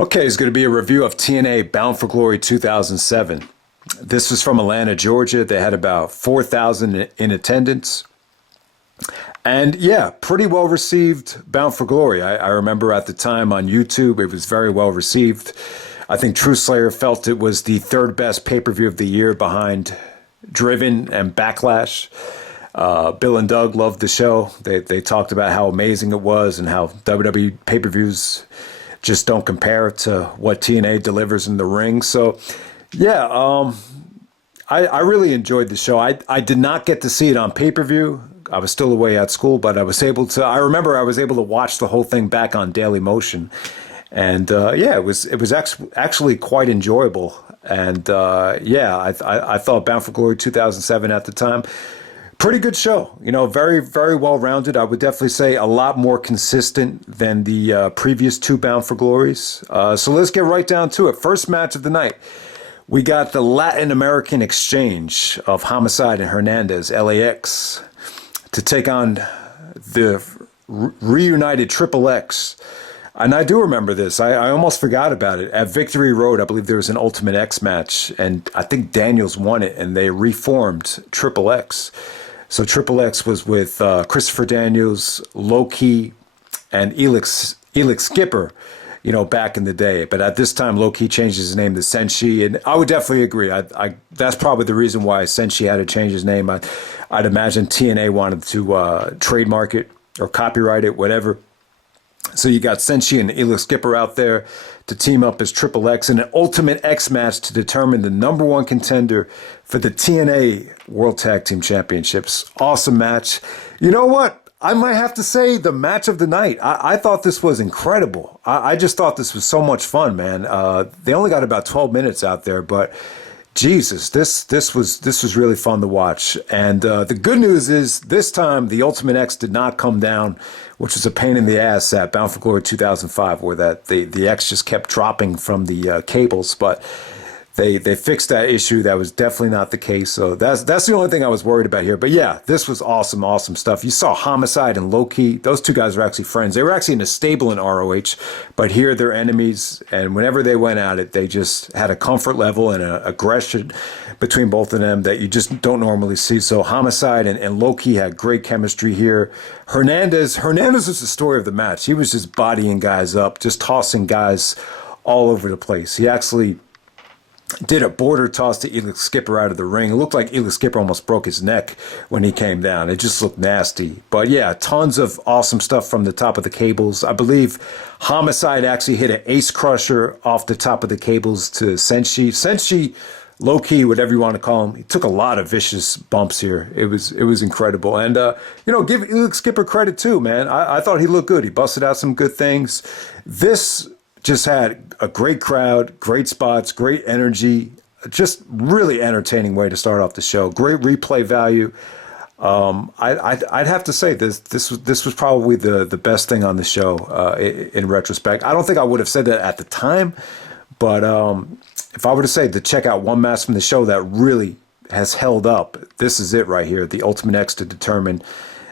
Okay, it's going to be a review of TNA Bound for Glory 2007. This was from Atlanta, Georgia. They had about 4,000 in attendance. And yeah, pretty well received Bound for Glory. I remember at the time on YouTube, it was very well received. I think True Slayer felt it was the third best pay-per-view of the year behind Driven and Backlash. Bill and Doug loved the show. They talked about how amazing it was and how WWE pay-per-views just don't compare to what TNA delivers in the ring. So, yeah, I really enjoyed the show. I did not get to see it on pay-per-view. I was still away at school, but I was able to. I remember I was able to watch the whole thing back on Daily Motion, and yeah, it was actually quite enjoyable. And yeah, I thought Bound for Glory 2007 at the time. Pretty good show, very, very well rounded. I would definitely say a lot more consistent than the previous two Bound for Glories. So let's get right down to it. First match of the night. We got the Latin American exchange of Homicide and Hernandez, LAX, to take on the reunited Triple X. And I do remember this. I almost forgot about it. At Victory Road, I believe there was an Ultimate X match, and I think Daniels won it, and they reformed Triple X. So Triple X was with Christopher Daniels, Low-Key, and Elix Skipper, back in the day. But at this time, Low-Key changed his name to Senshi, and I would definitely agree. That's probably the reason why Senshi had to change his name. I'd imagine TNA wanted to trademark it or copyright it, whatever. So you got Senshi and Elix Skipper out there to team up as Triple X in an Ultimate X match to determine the number one contender for the TNA World Tag Team Championships. Awesome match. You know what? I might have to say the match of the night. I thought this was incredible. I just thought this was so much fun, man. They only got about 12 minutes out there, but Jesus, this was really fun to watch. And the good news is this time the Ultimate X did not come down, which was a pain in the ass at Bound for Glory 2005, where the X just kept dropping from the cables. But they fixed that issue. That was definitely not the case. So that's the only thing I was worried about here. But yeah, this was awesome stuff. You saw Homicide and Low-Key. Those two guys were actually friends. They were actually in a stable in ROH, but here they're enemies. And whenever they went at it, they just had a comfort level and an aggression between both of them that you just don't normally see. So Homicide and Low-Key had great chemistry here. Hernandez is the story of the match. He was just bodying guys up, just tossing guys all over the place. He actually did a border toss to Elix Skipper out of the ring. It looked like Elix Skipper almost broke his neck when he came down. It just looked nasty. But yeah, tons of awesome stuff from the top of the cables. I believe Homicide actually hit an ace crusher off the top of the cables to Senshi. Senshi, Low-Key, whatever you want to call him, he took a lot of vicious bumps here. It was incredible. And, give Elix Skipper credit too, man. I thought he looked good. He busted out some good things. This just had a great crowd, great spots, great energy, just really entertaining way to start off the show. Great replay value. I'd have to say this was probably the best thing on the show in retrospect. I don't think I would have said that at the time, but if I were to say to check out one match from the show that really has held up, this is it right here. The Ultimate X to determine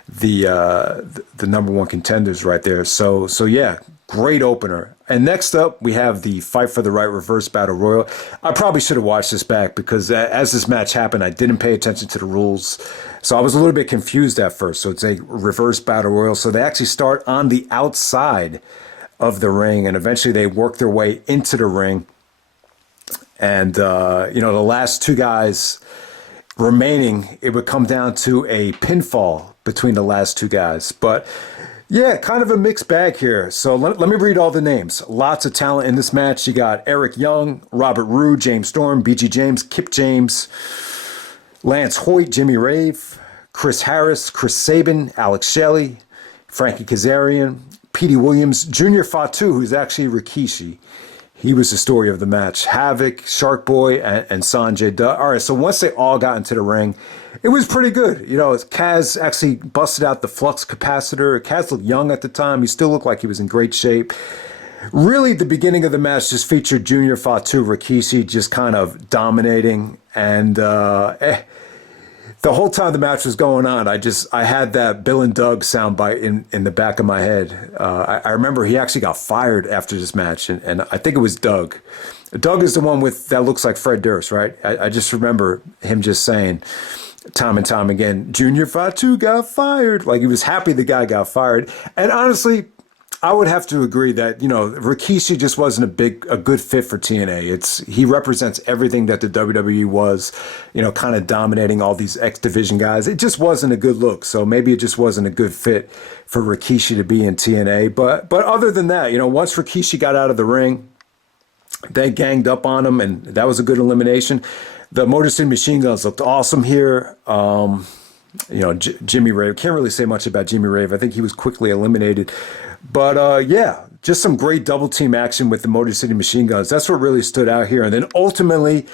the number one contenders right there. So yeah, great opener. And next up, we have the Fight for the Right Reverse Battle Royal. I probably should have watched this back because as this match happened, I didn't pay attention to the rules. So I was a little bit confused at first. So it's a reverse battle royal. So they actually start on the outside of the ring and eventually they work their way into the ring. And, the last two guys remaining, it would come down to a pinfall between the last two guys. But yeah, kind of a mixed bag here. So let me read all the names. Lots of talent in this match. You got Eric Young, Robert Roode, James Storm, BG James, Kip James, Lance Hoyt, Jimmy Rave, Chris Harris, Chris Sabin, Alex Shelley, Frankie Kazarian, Petey Williams, Junior Fatu, who's actually Rikishi. He was the story of the match. Havoc, Shark Boy, and Sanjay Dutt. All right, so once they all got into the ring, it was pretty good. Kaz actually busted out the flux capacitor. Kaz looked young at the time. He still looked like he was in great shape. Really, the beginning of the match just featured Junior Fatu, Rikishi just kind of dominating. And The whole time the match was going on, I had that Bill and Doug soundbite in the back of my head. I remember he actually got fired after this match, and I think it was Doug. Doug is the one with that looks like Fred Durst, right? I just remember him just saying time and time again, Junior Fatu got fired. Like he was happy the guy got fired. And honestly, I would have to agree that, Rikishi just wasn't a good fit for TNA. He represents everything that the WWE was, kind of dominating all these X Division guys. It just wasn't a good look. So maybe it just wasn't a good fit for Rikishi to be in TNA. But other than that, once Rikishi got out of the ring, they ganged up on him, and that was a good elimination. The Motor City Machine Guns looked awesome here. Jimmy Rave. Can't really say much about Jimmy Rave. I think he was quickly eliminated. But just some great double team action with the Motor City Machine Guns. That's what really stood out here. And then ultimately,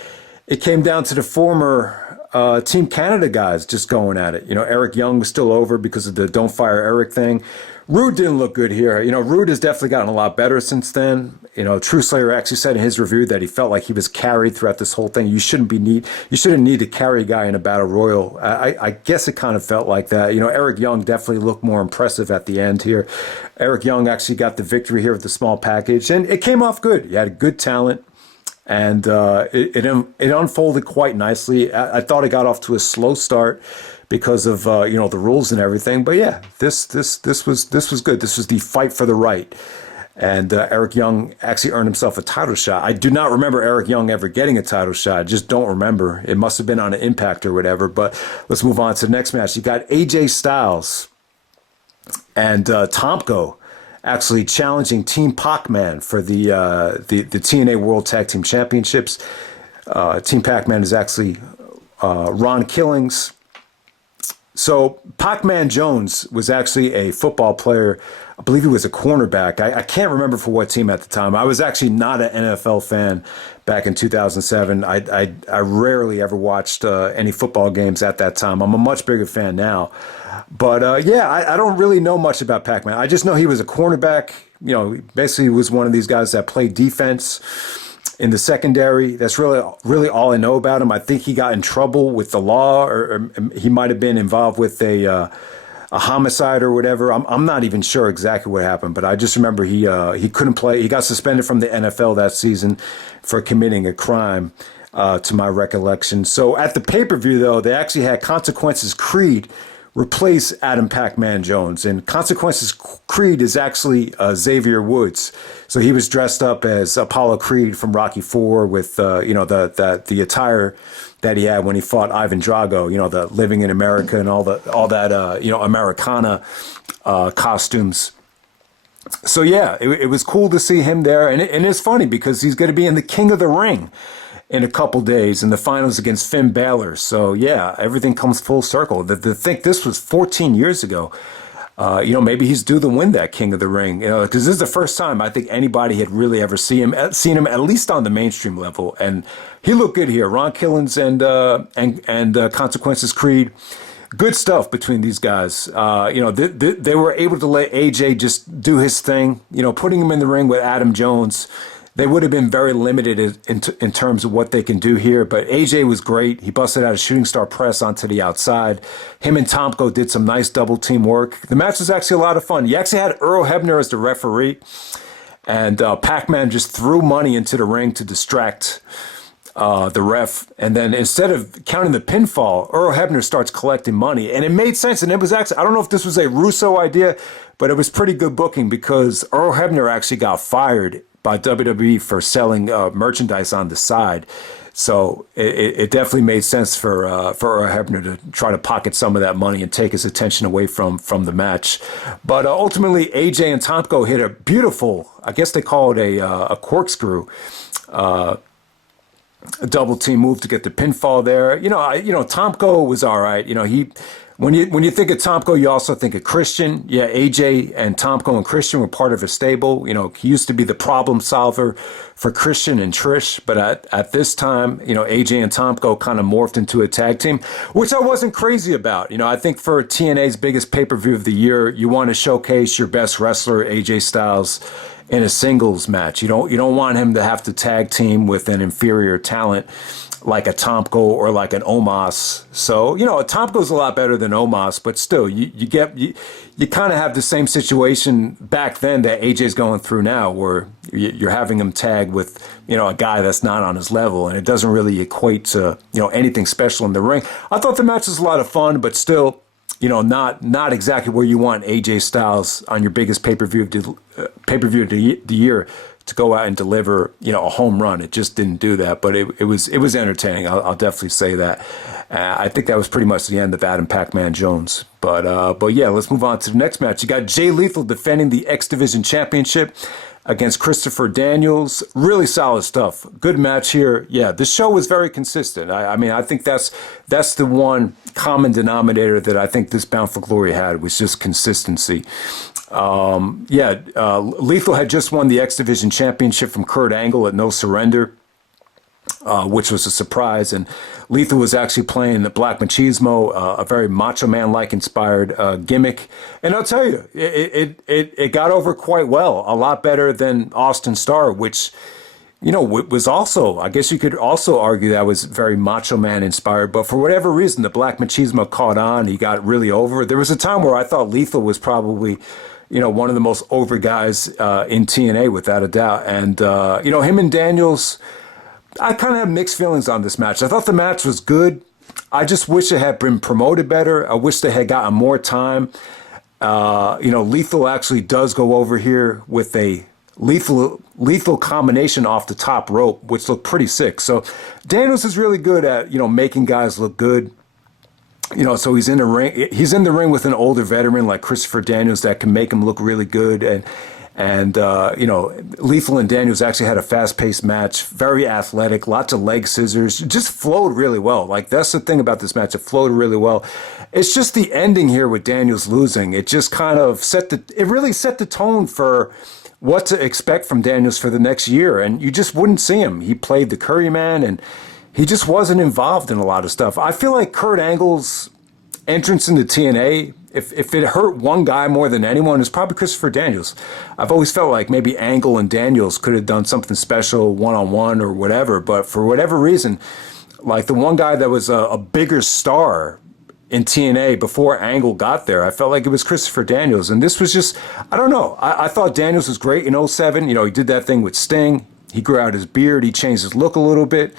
it came down to the former Team Canada guys just going at it. Eric Young was still over because of the Don't Fire Eric thing. Rude didn't look good here. Rude has definitely gotten a lot better since then. True Slayer actually said in his review that he felt like he was carried throughout this whole thing. You shouldn't need to carry a guy in a battle royal. I guess it kind of felt like that. Eric Young definitely looked more impressive at the end here. Eric Young actually got the victory here with the small package, and it came off good. He had good talent, and it unfolded quite nicely. I thought it got off to a slow start because of the rules and everything. But yeah, this was good. This was the fight for the right. And Eric Young actually earned himself a title shot. I do not remember Eric Young ever getting a title shot. I just don't remember. It must have been on an Impact or whatever. But let's move on to the next match. You got AJ Styles and Tomko actually challenging Team Pac-Man for the TNA World Tag Team Championships. Team Pac-Man is actually Ron Killings. So Pac-Man Jones was actually a football player. I believe he was a cornerback. I can't remember for what team at the time. I was actually not an NFL fan back in 2007. I rarely ever watched any football games at that time. I'm a much bigger fan now. But I don't really know much about Pac-Man. I just know he was a cornerback. Basically was one of these guys that played defense in the secondary. That's really all I know about him. I think he got in trouble with the law, or he might have been involved with a homicide or whatever. I'm not even sure exactly what happened, but I just remember he couldn't play. He got suspended from the NFL that season for committing a crime, to my recollection. So at the pay-per-view, though, they actually had Consequences Creed replace Adam Pac-Man Jones. And Consequences Creed is actually Xavier Woods. So he was dressed up as Apollo Creed from Rocky IV with, the attire that he had when he fought Ivan Drago, the Living in America and all that Americana costumes. So yeah, it was cool to see him there. And it's funny because he's going to be in the King of the Ring in a couple days in the finals against Finn Balor. So yeah, everything comes full circle. To think this was 14 years ago, maybe he's due to win that King of the Ring, because this is the first time I think anybody had really ever seen him at least on the mainstream level. And he looked good here. Ron Killings and Consequences Creed. Good stuff between these guys. They were able to let AJ just do his thing, putting him in the ring with Adam Jones. They would have been very limited in terms of what they can do here, but AJ was great. He busted out a shooting star press onto the outside. Him and Tomko did some nice double team work. The match was actually a lot of fun. You actually had Earl Hebner as the referee, and Pac-Man just threw money into the ring to distract the ref. And then instead of counting the pinfall, Earl Hebner starts collecting money, and it made sense. And it was actually, I don't know if this was a Russo idea, but it was pretty good booking because Earl Hebner actually got fired by WWE for selling merchandise on the side. So it definitely made sense for Earl Hebner to try to pocket some of that money and take his attention away from the match. But ultimately, AJ and Tomko hit a beautiful, I guess they call it a corkscrew, a double team move to get the pinfall there. Tomko was all right. When you think of Tomko, you also think of Christian. Yeah, AJ and Tomko and Christian were part of a stable. He used to be the problem solver for Christian and Trish, but at this time, AJ and Tomko kind of morphed into a tag team, which I wasn't crazy about. I think for TNA's biggest pay-per-view of the year, you want to showcase your best wrestler, AJ Styles, in a singles match. You don't want him to have to tag team with an inferior talent like a Tomko or like an Omos. So, a Tomko's a lot better than Omos, but still, you kind of have the same situation back then that AJ's going through now, where you're having him tag with, a guy that's not on his level, and it doesn't really equate to, anything special in the ring. I thought the match was a lot of fun, but still, not exactly where you want AJ Styles on your biggest pay-per-view of the year to go out and deliver, a home run. It just didn't do that, but it was entertaining. I'll definitely say that. I think that was pretty much the end of Adam Pac-Man Jones. But yeah, let's move on to the next match. You got Jay Lethal defending the X Division Championship against Christopher Daniels. Really solid stuff. Good match here. Yeah, the show was very consistent. I mean, I think that's the one common denominator that I think this Bound for Glory had, was just consistency. Lethal had just won the X Division Championship from Kurt Angle at No Surrender, which was a surprise. And Lethal was actually playing the Black Machismo, a very Macho Man-like inspired gimmick. And I'll tell you, it got over quite well, a lot better than Austin Starr, which, was also, I guess you could also argue that was very Macho Man inspired. But for whatever reason, the Black Machismo caught on. He got really over. There was a time where I thought Lethal was probably, one of the most over guys in TNA, without a doubt. And, him and Daniels, I kind of have mixed feelings on this match. I thought the match was good. I just wish it had been promoted better. I wish they had gotten more time. Lethal actually does go over here with a lethal combination off the top rope, which looked pretty sick. So Daniels is really good at, making guys look good. So he's in the ring. He's in the ring with an older veteran like Christopher Daniels that can make him look really good. And Lethal and Daniels actually had a fast-paced match, very athletic, lots of leg scissors, just flowed really well. Like, that's the thing about this match. It flowed really well. It's just the ending here with Daniels losing. It just kind of really set the tone for what to expect from Daniels for the next year. And you just wouldn't see him. He played the Curry Man, and he just wasn't involved in a lot of stuff. I feel like Kurt Angle's entrance into TNA, if it hurt one guy more than anyone, it's probably Christopher Daniels. I've always felt like maybe Angle and Daniels could have done something special one-on-one or whatever, but for whatever reason, like the one guy that was a bigger star in TNA before Angle got there, I felt like it was Christopher Daniels. And this was just, I don't know. I thought Daniels was great in '07. He did that thing with Sting. He grew out his beard. He changed his look a little bit.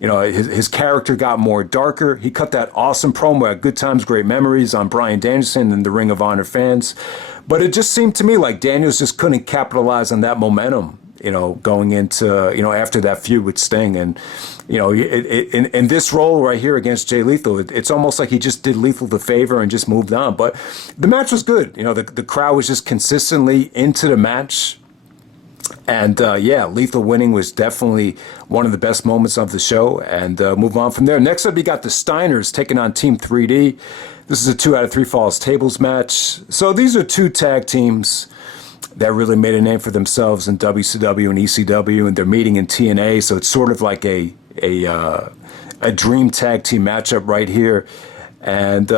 His character got more darker. He cut that awesome promo at Good Times, Great Memories on Bryan Danielson and the Ring of Honor fans. But it just seemed to me like Daniels just couldn't capitalize on that momentum, going into, after that feud with Sting. And, in this role right here against Jay Lethal, it's almost like he just did Lethal the favor and just moved on. But the match was good. The crowd was just consistently into the match. And Lethal winning was definitely one of the best moments of the show. And move on from there. Next up, you got the Steiners taking on Team 3D. This is a 2 out of 3 falls tables match. So these are two tag teams that really made a name for themselves in WCW and ECW, and they're meeting in TNA. So it's sort of like a dream tag team matchup right here. And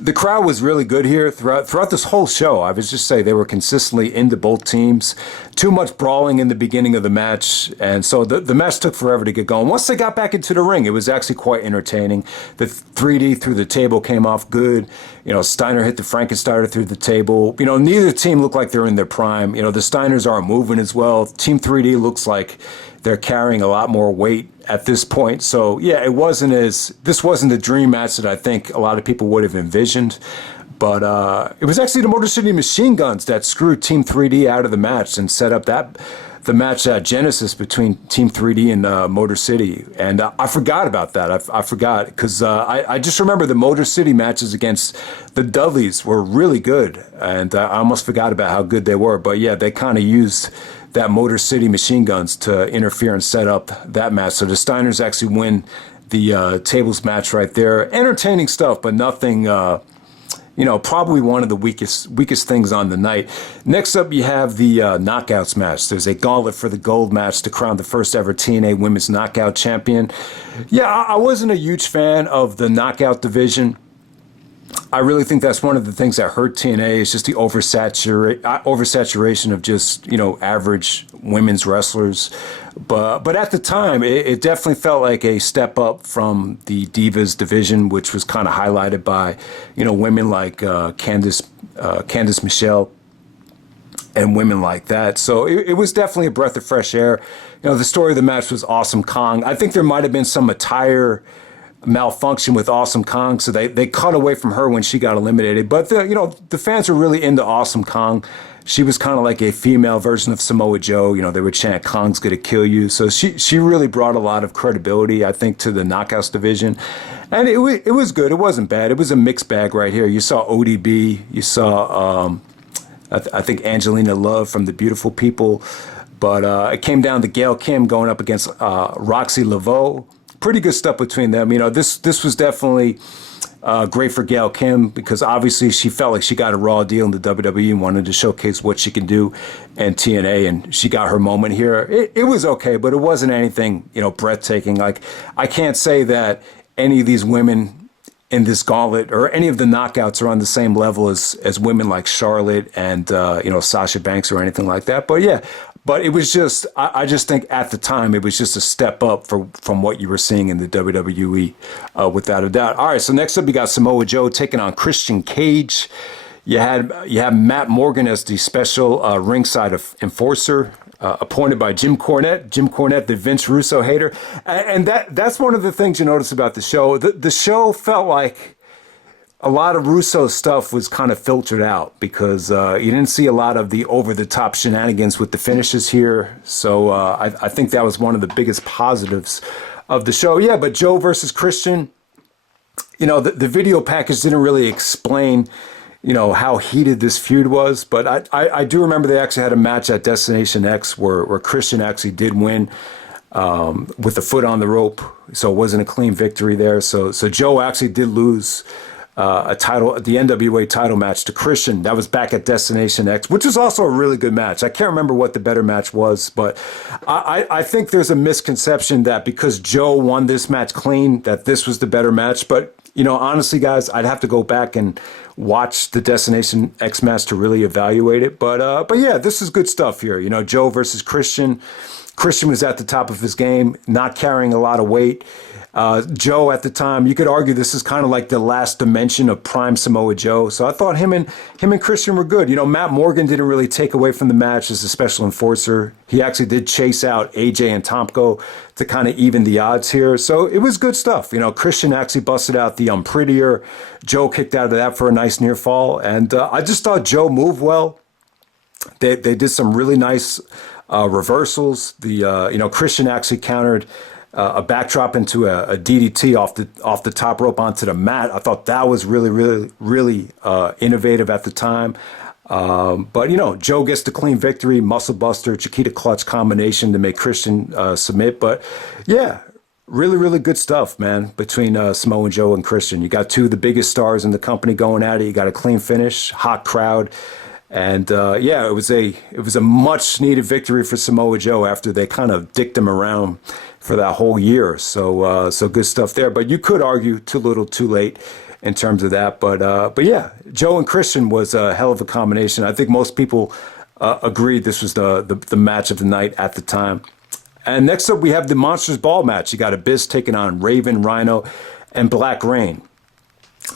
the crowd was really good here throughout this whole show. I would just say they were consistently into both teams. Too much brawling in the beginning of the match, and so the match took forever to get going. Once they got back into the ring, it was actually quite entertaining. The 3D through the table came off good. Steiner hit the Frankensteiner through the table. Neither team looked like they're in their prime. The Steiners aren't moving as well. Team 3D looks like they're carrying a lot more weight at this point. So yeah, this wasn't the dream match that I think a lot of people would have envisioned. But it was actually the Motor City Machine Guns that screwed Team 3D out of the match and set up the match Genesis between Team 3D and Motor City. And I forgot about that. I forgot because I just remember the Motor City matches against the Dudleys were really good. And I almost forgot about how good they were. But yeah, they kind of used that Motor City Machine Guns to interfere and set up that match. So the Steiners actually win the tables match right there. Entertaining stuff, but nothing, probably one of the weakest things on the night. Next up, you have the Knockouts match. There's a Gauntlet for the Gold match to crown the first ever TNA Women's Knockout Champion. Yeah, I wasn't a huge fan of the Knockout division. I really think that's one of the things that hurt TNA is just the oversaturation of just, average women's wrestlers. But at the time, it definitely felt like a step up from the Divas division, which was kind of highlighted by, women like Candice Michelle and women like that. So it was definitely a breath of fresh air. The story of the match was Awesome Kong. I think there might have been some attire malfunction with Awesome Kong, so they cut away from her when she got eliminated. But the fans were really into Awesome Kong. She was kind of like a female version of Samoa Joe. They would chant "Kong's gonna kill you." So she really brought a lot of credibility, I think, to the Knockouts division, and it was good. It wasn't bad. It was a mixed bag right here. You saw ODB. You saw I think Angelina Love from the Beautiful People, but it came down to Gail Kim going up against Roxy Laveau. Pretty good stuff between them. This was definitely great for Gail Kim because obviously she felt like she got a raw deal in the WWE and wanted to showcase what she can do in TNA, and she got her moment here. It was okay, but it wasn't anything, breathtaking. Like, I can't say that any of these women in this gauntlet or any of the knockouts are on the same level as women like Charlotte and, Sasha Banks or anything like that. But yeah, but it was just, I just think at the time, it was just a step up from what you were seeing in the WWE, without a doubt. All right, so next up, you got Samoa Joe taking on Christian Cage. You have Matt Morgan as the special ringside enforcer, appointed by Jim Cornette. Jim Cornette, the Vince Russo hater. And that's one of the things you notice about the show. The show felt like a lot of Russo's stuff was kind of filtered out because you didn't see a lot of the over-the-top shenanigans with the finishes here. So I think that was one of the biggest positives of the show. Yeah, but Joe versus Christian, the video package didn't really explain how heated this feud was. But I do remember they actually had a match at Destination X where Christian actually did win with the foot on the rope. So it wasn't a clean victory there. So Joe actually did lose the NWA title match to Christian. That was back at Destination X, which was also a really good match. I can't remember what the better match was, but I think there's a misconception that because Joe won this match clean, that this was the better match. But, honestly, guys, I'd have to go back and watch the Destination X match to really evaluate it. But yeah, this is good stuff here. Joe versus Christian. Christian was at the top of his game, not carrying a lot of weight. Joe at the time, you could argue this is kind of like the last dimension of prime Samoa Joe. So I thought him and Christian were good. Matt Morgan didn't really take away from the match as a special enforcer. He actually did chase out AJ and Tomko to kind of even the odds here. So it was good stuff. Christian actually busted out the Prettier. Joe kicked out of that for a nice near fall. And I just thought Joe moved well. They did some really nice reversals. Christian actually countered a backdrop into a DDT off the top rope onto the mat. I thought that was really, really, really innovative at the time. But Joe gets the clean victory, muscle buster, Chiquita clutch combination to make Christian submit. But yeah, really, really good stuff, man, between Samoa Joe and Christian. You got two of the biggest stars in the company going at it. You got a clean finish, hot crowd. And yeah, it was a much needed victory for Samoa Joe after they kind of dicked him around for that whole year. So good stuff there. But you could argue too little, too late in terms of that. But yeah, Joe and Christian was a hell of a combination. I think most people agreed this was the match of the night at the time. And next up, we have the Monsters Ball match. You got Abyss taking on Raven, Rhino, and Black Rain.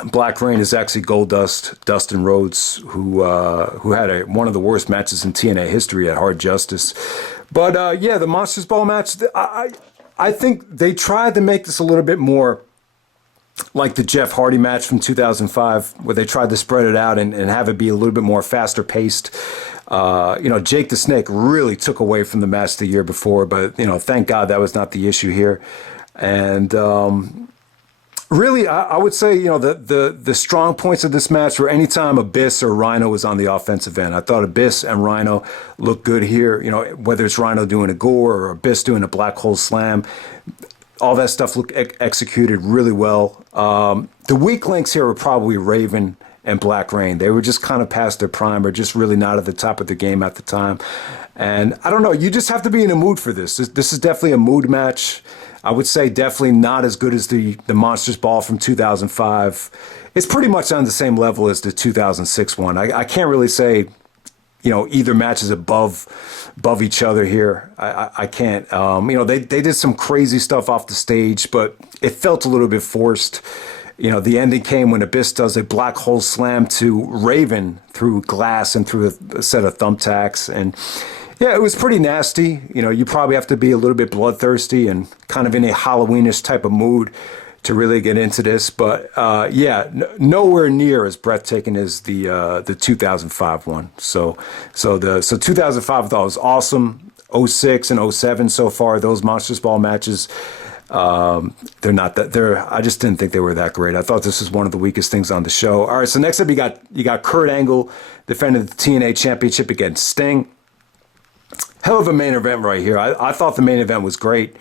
Black Rain is actually Goldust, Dustin Rhodes, who had one of the worst matches in TNA history at Hard Justice. But yeah, the Monsters Ball match, I think they tried to make this a little bit more like the Jeff Hardy match from 2005, where they tried to spread it out and have it be a little bit more faster paced. Jake the Snake really took away from the match the year before, but thank God that was not the issue here. And really, I would say, the strong points of this match were anytime Abyss or Rhino was on the offensive end. I thought Abyss and Rhino looked good here, whether it's Rhino doing a gore or Abyss doing a black hole slam. All that stuff looked executed really well. The weak links here were probably Raven and Black Rain. They were just kind of past their prime or just really not at the top of the game at the time. And I don't know, you just have to be in a mood for this. This is definitely a mood match. I would say definitely not as good as the Monsters Ball from 2005. it's pretty much on the same level as the 2006 one. I can't really say, either match is above each other here. I can't. They did some crazy stuff off the stage, but it felt a little bit forced. The ending came when Abyss does a black hole slam to Raven through glass and through a set of thumbtacks. And yeah, it was pretty nasty. You probably have to be a little bit bloodthirsty and kind of in a Halloweenish type of mood to really get into this. But nowhere near as breathtaking as the 2005 one. So 2005 I thought was awesome. 06 and 07 so far, those Monsters Ball matches, they're not that. I just didn't think they were that great. I thought this was one of the weakest things on the show. All right, so next up you got Kurt Angle defending the TNA Championship against Sting. Hell of a main event right here. I thought the main event was great.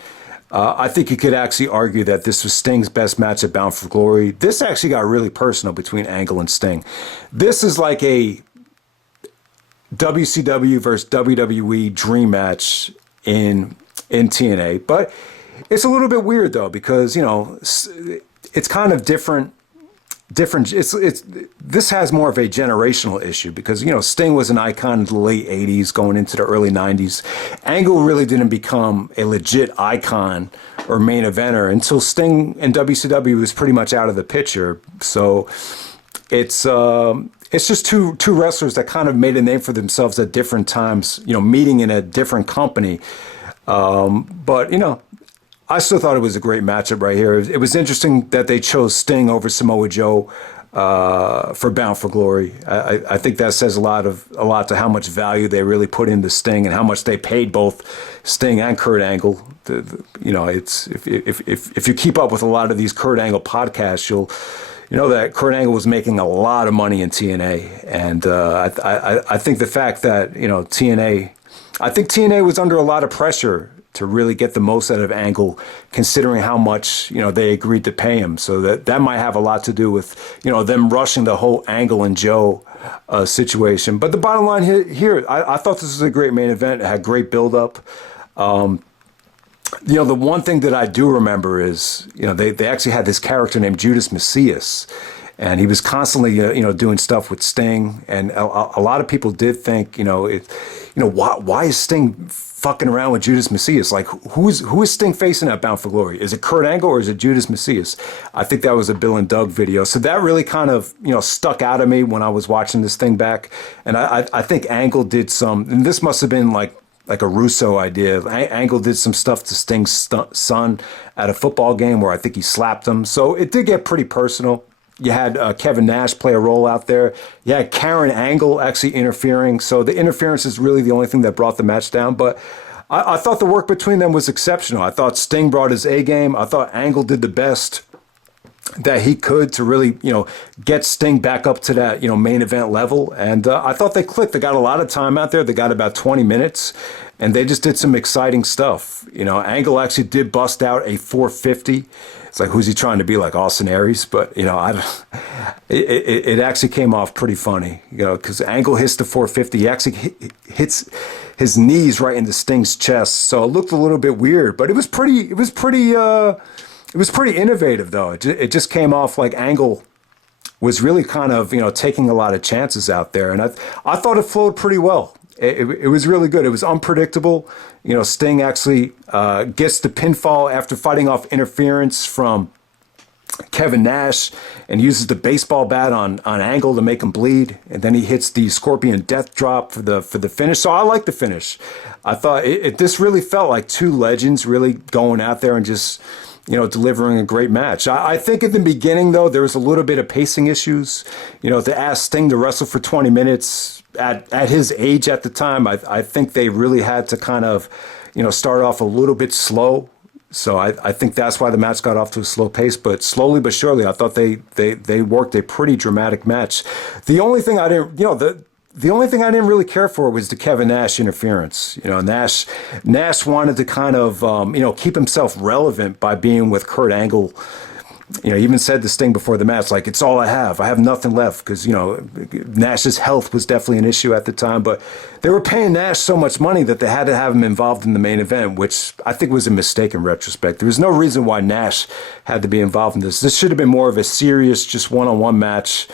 I think you could actually argue that this was Sting's best match at Bound for Glory. This actually got really personal between Angle and Sting. This is like a WCW versus WWE dream match in TNA, but it's a little bit weird though because it's kind of different. This has more of a generational issue because Sting was an icon in the late 80s going into the early 90s. Angle really didn't become a legit icon or main eventer until Sting and WCW was pretty much out of the picture. So it's just two wrestlers that kind of made a name for themselves at different times, meeting in a different company. But I still thought it was a great matchup right here. It was interesting that they chose Sting over Samoa Joe for Bound for Glory. I think that says a lot to how much value they really put into Sting and how much they paid both Sting and Kurt Angle. It's if you keep up with a lot of these Kurt Angle podcasts, you'll know that Kurt Angle was making a lot of money in TNA, and I think the fact that TNA was under a lot of pressure to really get the most out of Angle, considering how much they agreed to pay him. So that might have a lot to do with them rushing the whole Angle and Joe situation. But the bottom line here, I thought this was a great main event. It had great build-up. The one thing that I do remember is they actually had this character named Judas Messias, and he was constantly doing stuff with Sting, and a lot of people did think why is Sting fucking around with Judas Messias? Like, who is Sting facing at Bound for Glory? Is it Kurt Angle or is it Judas Messias? I think that was a Bill and Doug video. So that really kind of, stuck out of me when I was watching this thing back. And I think Angle did some, and this must have been like a Russo idea. Angle did some stuff to Sting's son at a football game where I think he slapped him. So it did get pretty personal. You had Kevin Nash play a role out there. You had Karen Angle actually interfering. So the interference is really the only thing that brought the match down. But I thought the work between them was exceptional. I thought Sting brought his A game. I thought Angle did the best that he could to really, get Sting back up to that, main event level. And I thought they clicked. They got a lot of time out there. They got about 20 minutes. And they just did some exciting stuff. Angle actually did bust out a 450. It's like, who's he trying to be, like Austin Aries? But, it actually came off pretty funny, because Angle hits the 450. He actually hits his knees right into Sting's chest. So it looked a little bit weird, but it was pretty innovative, though. It just came off like Angle was really kind of, taking a lot of chances out there. And I thought it flowed pretty well. It was really good. It was unpredictable. Sting actually gets the pinfall after fighting off interference from Kevin Nash and uses the baseball bat on Angle to make him bleed. And then he hits the Scorpion Death Drop for the finish. So I like the finish. I thought this really felt like two legends really going out there and just, delivering a great match. I think at the beginning, though, there was a little bit of pacing issues. To ask Sting to wrestle for 20 minutes at his age at the time, I think they really had to kind of, start off a little bit slow. So I think that's why the match got off to a slow pace. But slowly but surely, I thought they worked a pretty dramatic match. The only thing I didn't, the only thing I didn't really care for was the Kevin Nash interference. Nash wanted to kind of, keep himself relevant by being with Kurt Angle, he even said to Sting before the match, like, it's all I have. I have nothing left because, Nash's health was definitely an issue at the time. But they were paying Nash so much money that they had to have him involved in the main event, which I think was a mistake in retrospect. There was no reason why Nash had to be involved in this. This should have been more of a serious, just one-on-one match.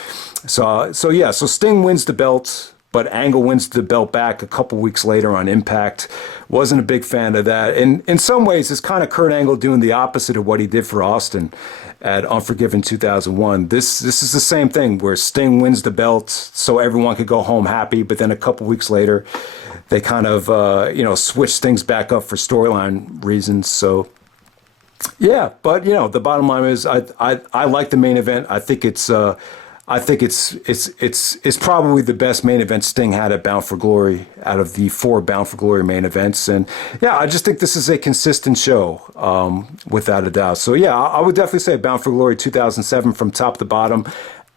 So Sting wins the belt, but Angle wins the belt back a couple weeks later on Impact. Wasn't a big fan of that. And in some ways, it's kind of Kurt Angle doing the opposite of what he did for Austin at Unforgiven 2001. This is the same thing where Sting wins the belt so everyone could go home happy, but then a couple weeks later, they kind of, switch things back up for storyline reasons. So, yeah, but, the bottom line is I like the main event. I think it's probably the best main event Sting had at Bound for Glory out of the 4 Bound for Glory main events. And yeah, I just think this is a consistent show, without a doubt. So yeah, I would definitely say Bound for Glory 2007 from top to bottom.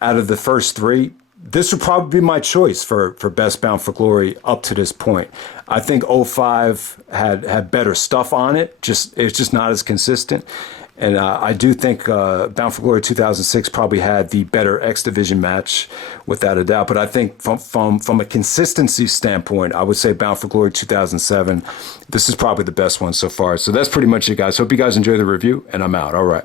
Out of the first 3, this would probably be my choice for best Bound for Glory up to this point. I think 05 had better stuff on it. It's just not as consistent. And I do think Bound for Glory 2006 probably had the better X Division match, without a doubt. But I think from a consistency standpoint, I would say Bound for Glory 2007, this is probably the best one so far. So that's pretty much it, guys. Hope you guys enjoy the review, and I'm out. All right.